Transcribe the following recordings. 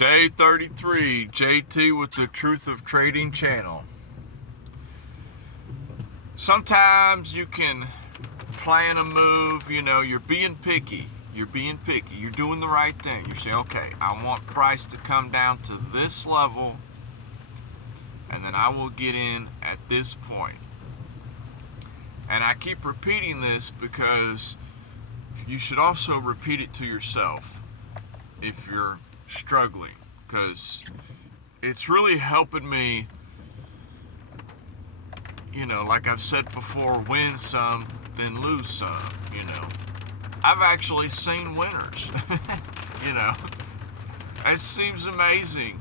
Day 33, JT with the Truth of Trading channel. Sometimes you can plan a move, you're being picky. You're doing the right thing. You say, okay, I want price to come down to this level, and then I will get in at this point. And I keep repeating this because you should also repeat it to yourself if you're struggling, because it's really helping me, like I've said before, win some, then lose some. I've actually seen winners. It seems amazing.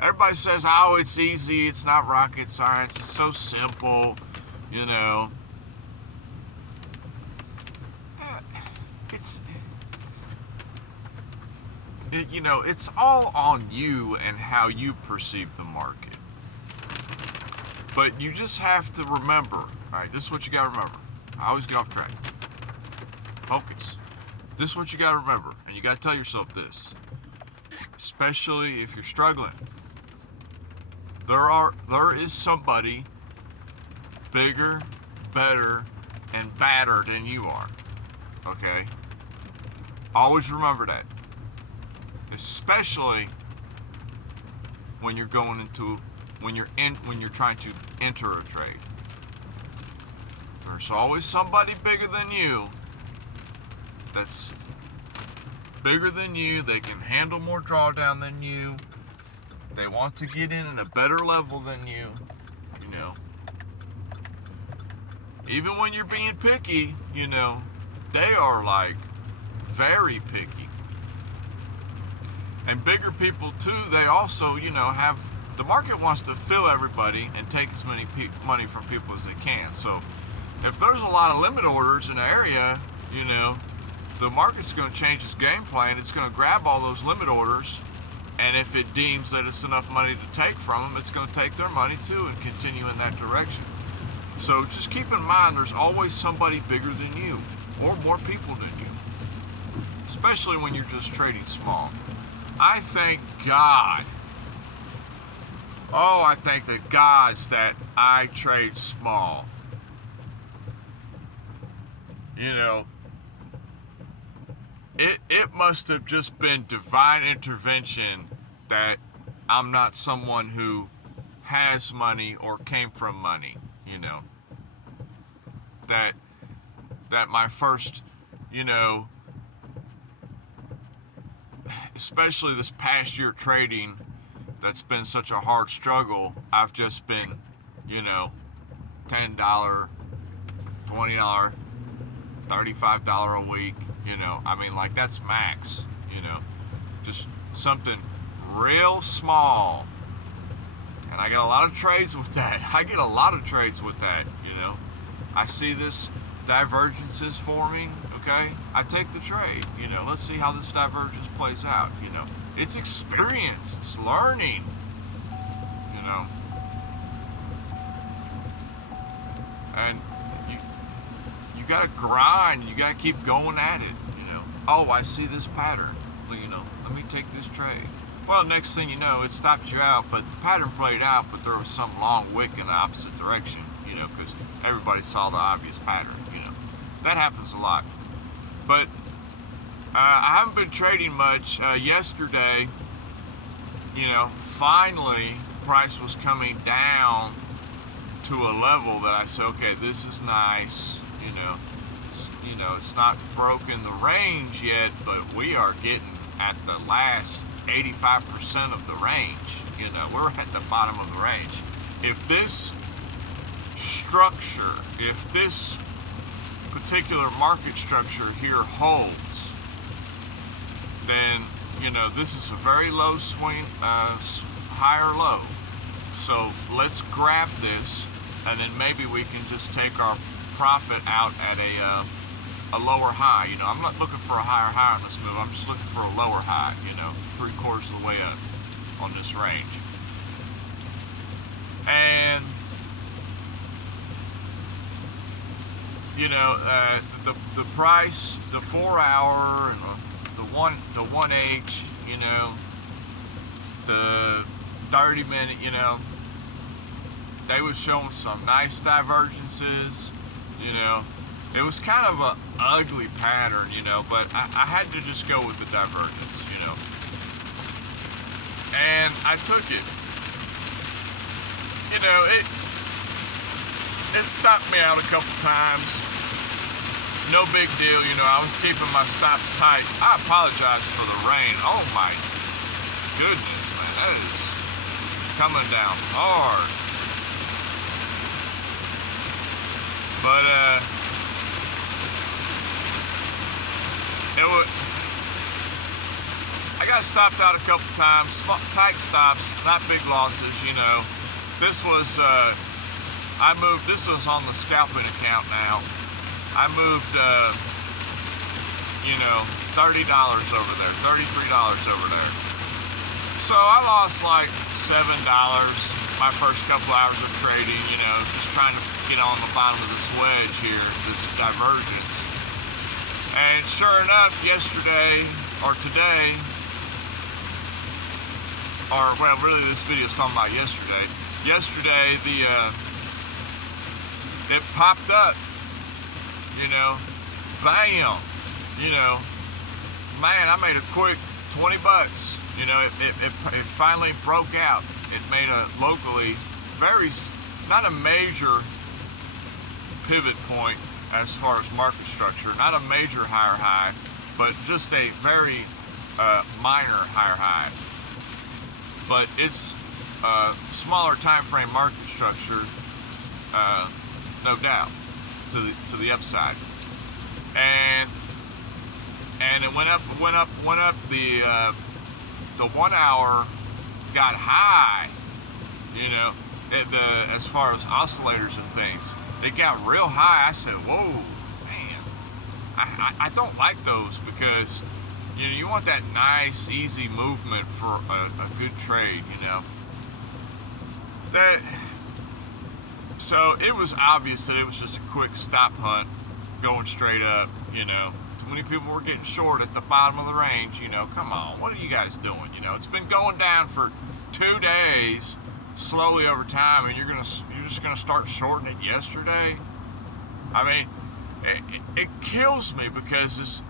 Everybody says, oh, it's easy, it's not rocket science, it's so simple. It's all on you and how you perceive the market. But you just have to remember, all right, this is what you got to remember. I always get off track. Focus. This is what you got to remember, and you got to tell yourself this, especially if you're struggling. There is somebody bigger, better, and badder than you are. Okay? Always remember that. Especially when you're trying to enter a trade. There's always somebody bigger than you that's bigger than you. They can handle more drawdown than you. They want to get in at a better level than you. Even when you're being picky, they are like very picky. And bigger people too, they also, have, the market wants to fill everybody and take as many money from people as they can. So if there's a lot of limit orders in the area, the market's going to change its game plan. It's going to grab all those limit orders, and if it deems that it's enough money to take from them, it's going to take their money too and continue in that direction. So just keep in mind, there's always somebody bigger than you, or more people than you, especially when you're just trading small. I thank God. Oh, I thank the gods that I trade small. It must have just been divine intervention that I'm not someone who has money or came from money, that my first, especially this past year trading, that's been such a hard struggle. I've just been, $10, $20, $35 a week, that's max, just something real small. And I get a lot of trades with that. I see this divergence is forming, okay? I take the trade, let's see how this divergence plays out, It's experience, it's learning, And you gotta grind, you gotta keep going at it, Oh, I see this pattern, let me take this trade. Well, next thing you know, it stopped you out, but the pattern played out, but there was some long wick in the opposite direction, because everybody saw the obvious pattern, That happens a lot. But I haven't been trading much. Yesterday, finally, price was coming down to a level that I said, okay, this is nice, it's not broken the range yet, but we are getting at the last 85% of the range. We're at the bottom of the range. If this structure, if this particular market structure here holds, then, this is a very low swing, higher low. So let's grab this, and then maybe we can just take our profit out at a lower high. I'm not looking for a higher high on this move. I'm just looking for a lower high, 3/4 of the way up on this range. And the price, the 4 hour and the 1H, the 30-minute, you know, they was showing some nice divergences, you know. It was kind of an ugly pattern, you know, but I had to just go with the divergence, you know. And I took it. You know, it stopped me out a couple times. No big deal, you know, I was keeping my stops tight. I apologize for the rain. Oh my goodness, man, that is coming down hard. But, I got stopped out a couple times, tight stops, not big losses, you know. This was, this was on the scalping account now. I moved, you know, $30 over there, $33 over there. So I lost like $7 my first couple hours of trading, you know, just trying to get on the bottom of this wedge here, this divergence. And sure enough, yesterday, or today, or well, really this video is talking about yesterday. Yesterday, it popped up, you know, bam, you know, man, I made a quick 20 bucks. You know, it finally broke out. It made a locally not a major pivot point as far as market structure, not a major higher high, but just a very minor higher high. But it's smaller time frame market structure, no doubt, to the upside. And it went up. The 1 hour got high, you know, as far as oscillators and things. It got real high. I said, whoa, man, I don't like those because, you know, you want that nice, easy movement for a good trade, you know. So it was obvious that it was just a quick stop hunt going straight up, you know. Too many people were getting short at the bottom of the range, you know. Come on, what are you guys doing? You know, it's been going down for 2 days slowly over time, and you're just gonna start shorting it yesterday. I mean, it kills me because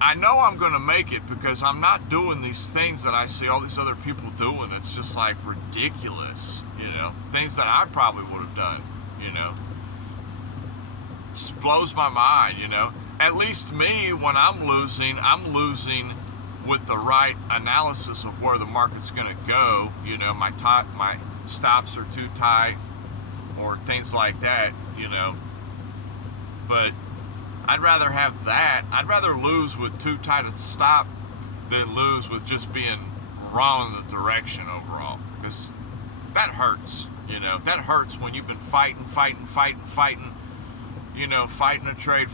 I know I'm gonna make it because I'm not doing these things that I see all these other people doing. It's just like ridiculous, you know, things that I probably would have done, you know. Just blows my mind, you know. At least me, when I'm losing with the right analysis of where the market's going to go. You know, my stops are too tight or things like that, you know. But I'd rather have that. I'd rather lose with too tight a stop than lose with just being wrong in the direction overall. Because that hurts, you know. That hurts when you've been fighting, you know, fighting a trade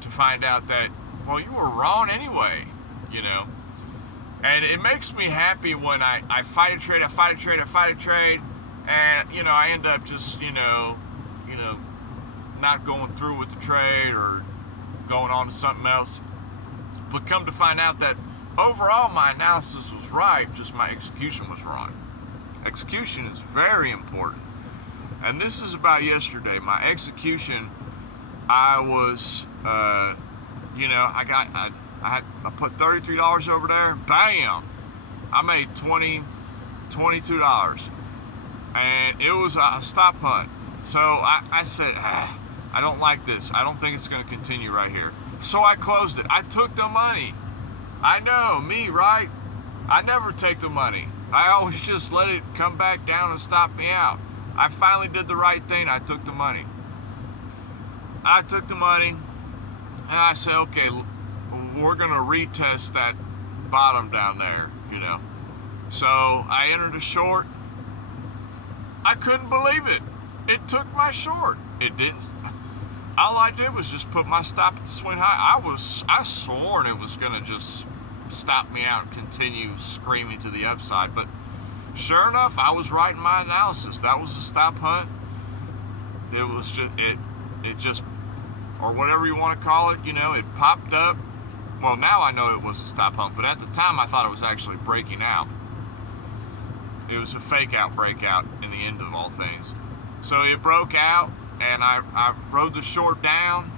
to find out that, well, you were wrong anyway, you know. And it makes me happy when I fight a trade, and, you know, I end up just, you know, not going through with the trade or going on to something else. But come to find out that overall my analysis was right, just my execution was wrong. Execution is very important. And this is about yesterday. My execution, I was, you know, I put $33 over there. Bam! I made $22. And it was a stop hunt. So I said, I don't like this. I don't think it's going to continue right here. So I closed it. I took the money. I know, me, right? I never take the money. I always just let it come back down and stop me out. I finally did the right thing. I took the money. And I said, okay, we're going to retest that bottom down there, you know. So I entered a short. I couldn't believe it. It took my short. It didn't. All I did was just put my stop at the swing high. I swore it was going to just stop me out and continue screaming to the upside. But sure enough, I was right in my analysis. That was a stop hunt. It was just, it just, or whatever you want to call it, you know, it popped up. Well, now I know it was a stop hunt, but at the time I thought it was actually breaking out. It was a fake out breakout in the end of all things. So it broke out, and I rode the short down.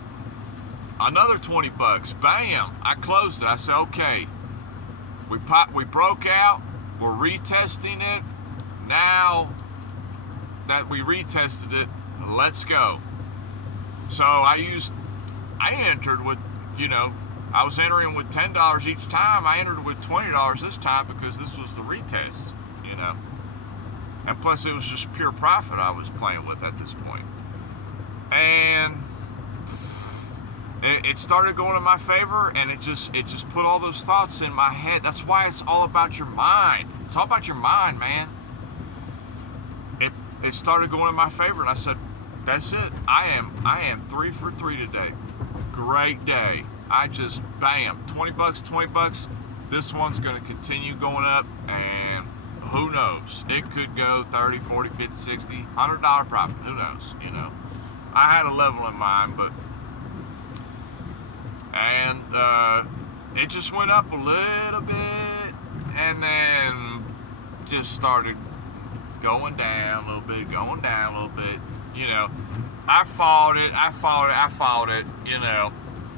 Another 20 bucks. Bam! I closed it. I said, okay, we broke out. We're retesting it. Now that we retested it, let's go. So I entered with, I was entering with $10 each time. I entered with $20 this time because this was the retest, And plus it was just pure profit I was playing with at this point. And it started going in my favor, and it just put all those thoughts in my head. That's why it's all about your mind. It's all about your mind, man. It started going in my favor, and I said, that's it. I am 3 for 3 today. Great day. I just, bam, 20 bucks. This one's going to continue going up, and who knows? It could go 30, 40, 50, 60, $100 profit. Who knows? I had a level in mind, and it just went up a little bit, and then just started going down a little bit, I fought it,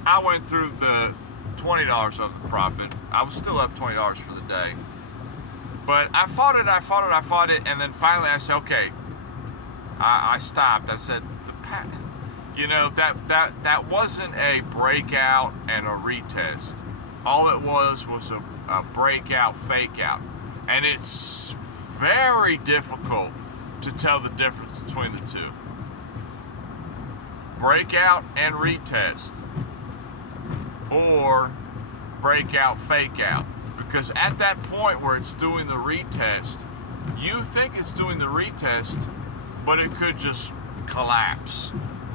I went through the $20 of the profit. I was still up $20 for the day. But I fought it, and then finally I said, okay, I stopped. I said, that wasn't a breakout and a retest. All it was a breakout, fake out. And it's very difficult to tell the difference between the two. Breakout and retest, or breakout, fake out. Because at that point where it's doing the retest, you think it's doing the retest, but it could just collapse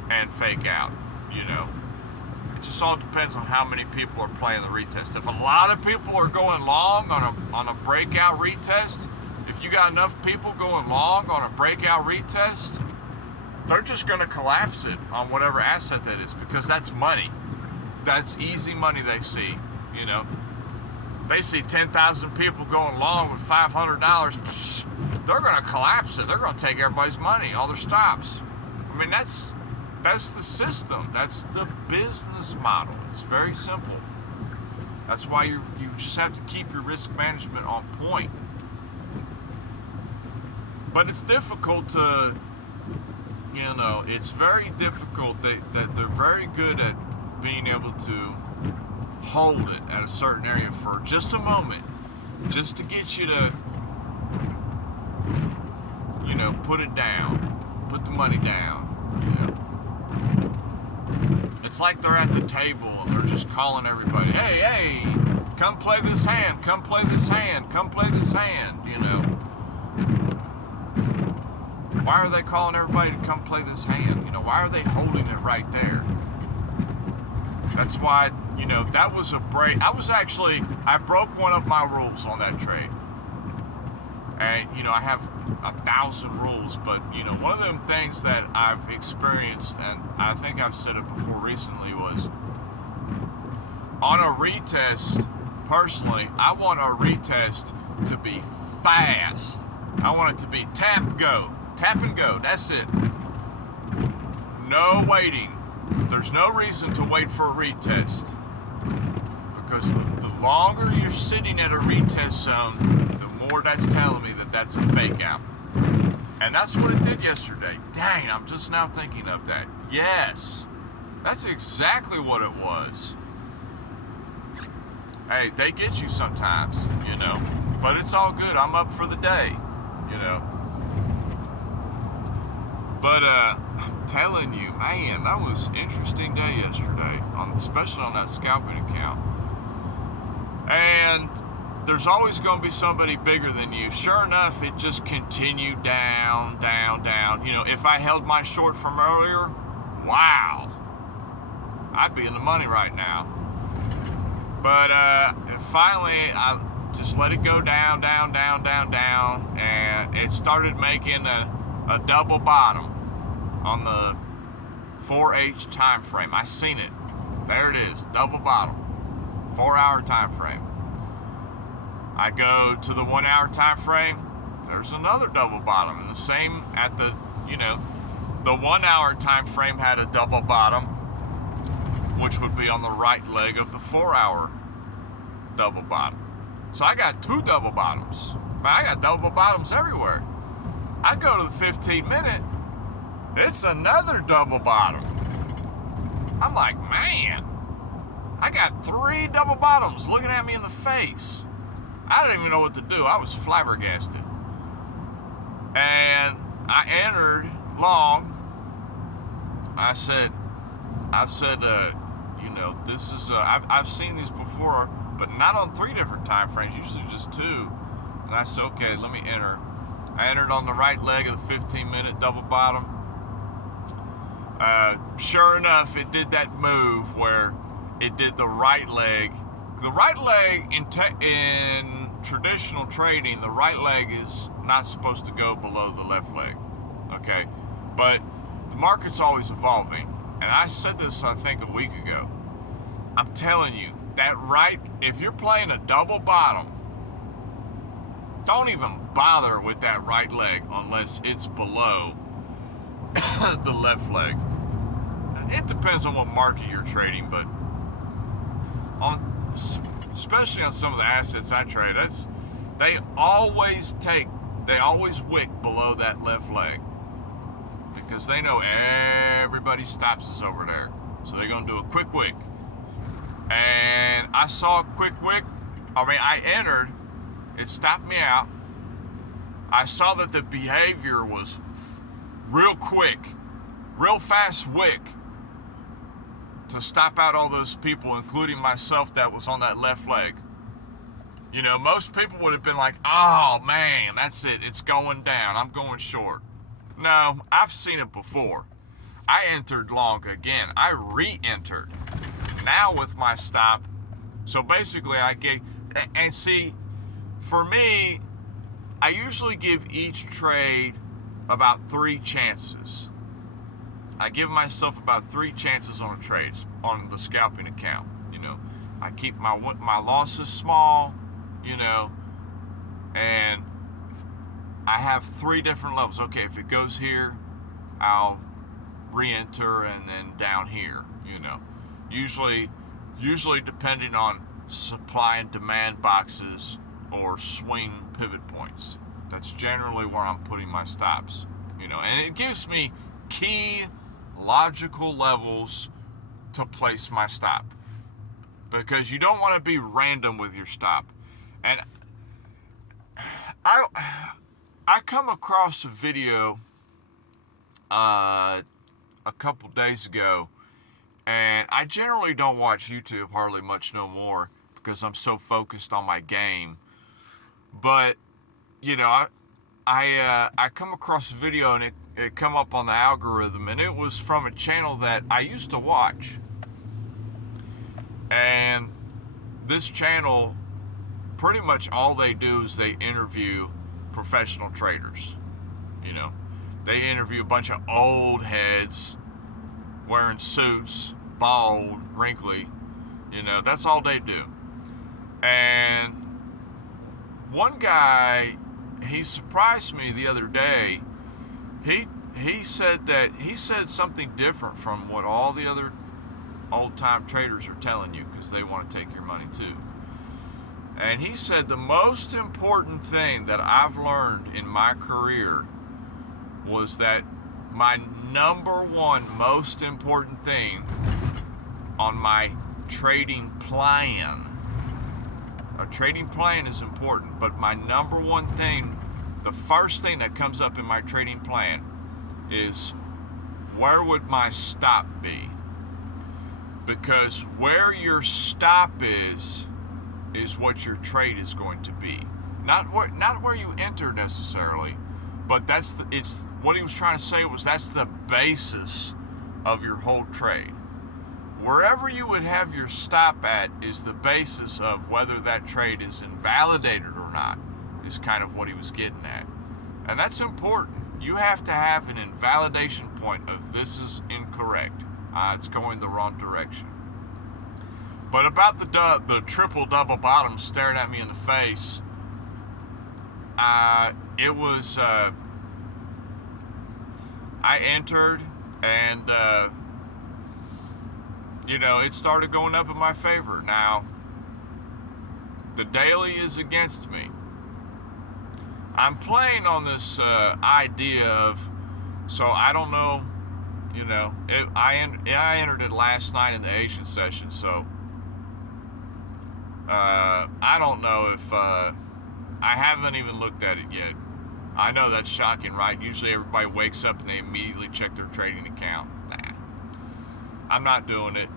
and fake out, It just all depends on how many people are playing the retest. If a lot of people are going long on a breakout retest, if you got enough people going long on a breakout retest, they're just going to collapse it on whatever asset that is, because that's money. That's easy money they see, They see 10,000 people going long with $500. They're going to collapse it. They're going to take everybody's money, all their stops. I mean, that's the system. That's the business model. It's very simple. That's why you just have to keep your risk management on point. But it's difficult to, it's very difficult. That they're very good at being able to hold it at a certain area for just a moment, just to get you to, put it down, put the money down. It's like they're at the table and they're just calling everybody, hey, come play this hand, come play this hand, come play this hand, Why are they calling everybody to come play this hand? Why are they holding it right there? That's why, that was a break. I broke one of my rules on that trade. And, I have 1,000 rules, but, one of them things that I've experienced, and I think I've said it before recently, was on a retest, personally, I want a retest to be fast. I want it to be tap and go, that's it. No waiting. There's no reason to wait for a retest, because the longer you're sitting at a retest zone, the more that's telling me that that's a fake out. And that's what it did yesterday. Dang, I'm just now thinking of that. Yes, that's exactly what it was. Hey, they get you sometimes, but it's all good. I'm up for the day, But I'm telling you, man, that was an interesting day yesterday, especially on that scalping account. And there's always going to be somebody bigger than you. Sure enough, it just continued down. If I held my short from earlier, wow, I'd be in the money right now. But finally, I just let it go down, and it started making a double bottom on the 4H time frame. I seen it. There it is, double bottom, 4-hour time frame. I go to the 1-hour time frame. there's another double bottom. And the same at the, the 1 hour time frame had a double bottom, which would be on the right leg of the 4 hour double bottom. So I got 2 double bottoms. Man, I got double bottoms everywhere. I go to the 15 minute, it's another double bottom. I'm like, man, I got 3 double bottoms looking at me in the face. I didn't even know what to do. I was flabbergasted. And I entered long. I said, this is, I've seen these before, but not on 3 different time frames, usually just 2. And I said, okay, let me enter. I entered on the right leg of the 15-minute double bottom. Sure enough, it did that move where it did the right leg. The right leg in traditional trading, the right leg is not supposed to go below the left leg. Okay? But the market's always evolving. And I said this, I think, a week ago. I'm telling you, that right, if you're playing a double bottom, don't even bother with that right leg unless it's below the left leg. It depends on what market you're trading, but especially on some of the assets I trade, they always wick below that left leg because they know everybody stops us over there. So they're going to do a quick wick. And I saw a quick wick. I entered. It stopped me out. I saw that the behavior was real quick, real fast wick to stop out all those people, including myself, that was on that left leg. Most people would have been like, oh man, that's it. It's going down. I'm going short. No, I've seen it before. I entered long again. I re-entered. Now with my stop. So basically for me, I usually give each trade about 3 chances. I give myself about 3 chances on a trade on the scalping account. I keep my losses small, and I have 3 different levels. Okay, if it goes here, I'll re-enter and then down here, Usually depending on supply and demand boxes or swing pivot points. That's generally where I'm putting my stops, and it gives me key logical levels to place my stop, because you don't want to be random with your stop. And I come across a video a couple days ago, and I generally don't watch YouTube hardly much no more because I'm so focused on my game. But I come across a video and it come up on the algorithm, and it was from a channel that I used to watch. And this channel, pretty much all they do is they interview professional traders. They interview a bunch of old heads wearing suits, bald, wrinkly. That's all they do. And one guy, he surprised me the other day. He said something different from what all the other old-time traders are telling you, because they want to take your money too. And he said the most important thing that I've learned in my career was that my number one most important thing on my trading plan, a trading plan is important, but my number one thing, the first thing that comes up in my trading plan is, where would my stop be? Because where your stop is what your trade is going to be. Not where you enter necessarily, but it's what he was trying to say was that's the basis of your whole trade. Wherever you would have your stop at is the basis of whether that trade is invalidated or not, is kind of what he was getting at. And that's important. You have to have an invalidation point of this is incorrect. It's going the wrong direction. But about the triple double bottom staring at me in the face, it was, I entered, and, it started going up in my favor. Now, the daily is against me. I'm playing on this idea of, so I don't know, I entered it last night in the Asian session, so I don't know if, I haven't even looked at it yet. I know that's shocking, right? Usually everybody wakes up and they immediately check their trading account. Nah, I'm not doing it.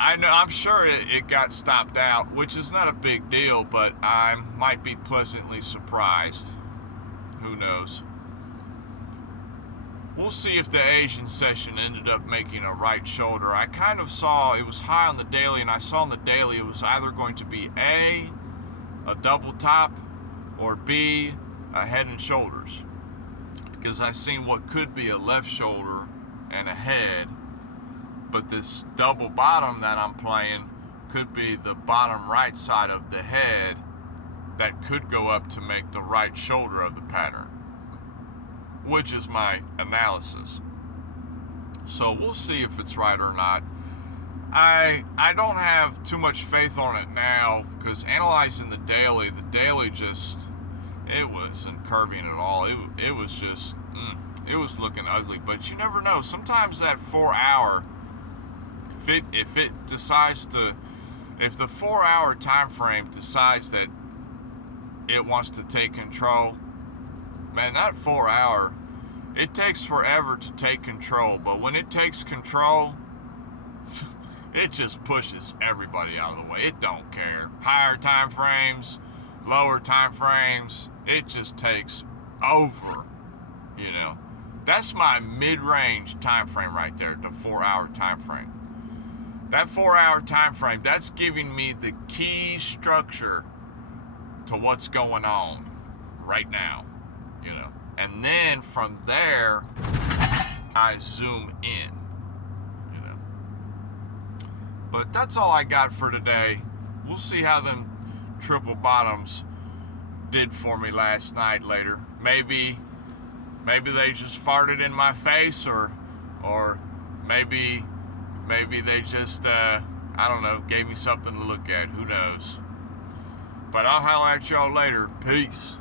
I'm sure it got stopped out, which is not a big deal, but I might be pleasantly surprised. Who knows? We'll see if the Asian session ended up making a right shoulder. I kind of saw it was high on the daily, and I saw on the daily it was either going to be a double top, or B, a head and shoulders. Because I seen what could be a left shoulder and a head, but this double bottom that I'm playing could be the bottom right side of the head that could go up to make the right shoulder of the pattern, which is my analysis. So we'll see if it's right or not. I don't have too much faith on it now, because analyzing the daily just, it wasn't curving at all. It was just, it was looking ugly. But you never know. Sometimes that 4 hour, if the 4 hour time frame decides that it wants to take control, man, that 4 hour, it takes forever to take control. But when it takes control, it just pushes everybody out of the way. It don't care. Higher time frames, lower time frames, it just takes over. That's my mid-range time frame right there, the 4 hour time frame. That 4 hour time frame, that's giving me the key structure to what's going on right now, And then from there, I zoom in, But that's all I got for today. We'll see how them triple bottoms did for me last night later. Maybe they just farted in my face, or maybe they just, I don't know, gave me something to look at. Who knows? But I'll holler at y'all later. Peace.